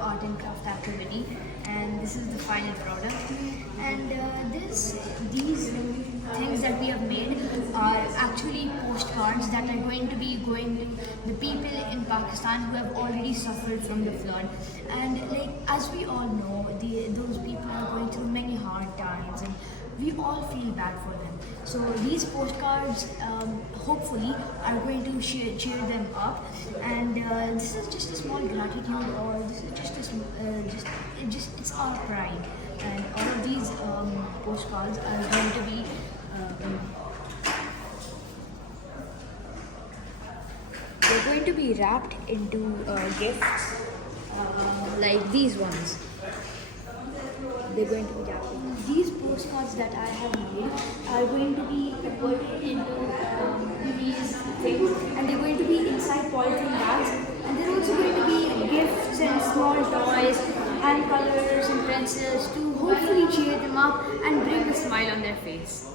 art and craft activity, and this is the final product. And these things that we have made are actually postcards that are going to be going to the people in Pakistan who have already suffered from the flood. And like as we all know, those people are going through many hard times, and we all feel bad for them. So these postcards hopefully are going to cheer them up, and this is just a small gratitude, or this is it's our pride. And all of these postcards are going to be they're going to be wrapped into gifts like these ones. They're going to be wrapped. These postcards that I have made are going to be converted into these things, and they're going to be inside polythene bags. And there are also going to be gifts and small toys, hand colors and pencils to hopefully cheer them up and bring a smile on their face.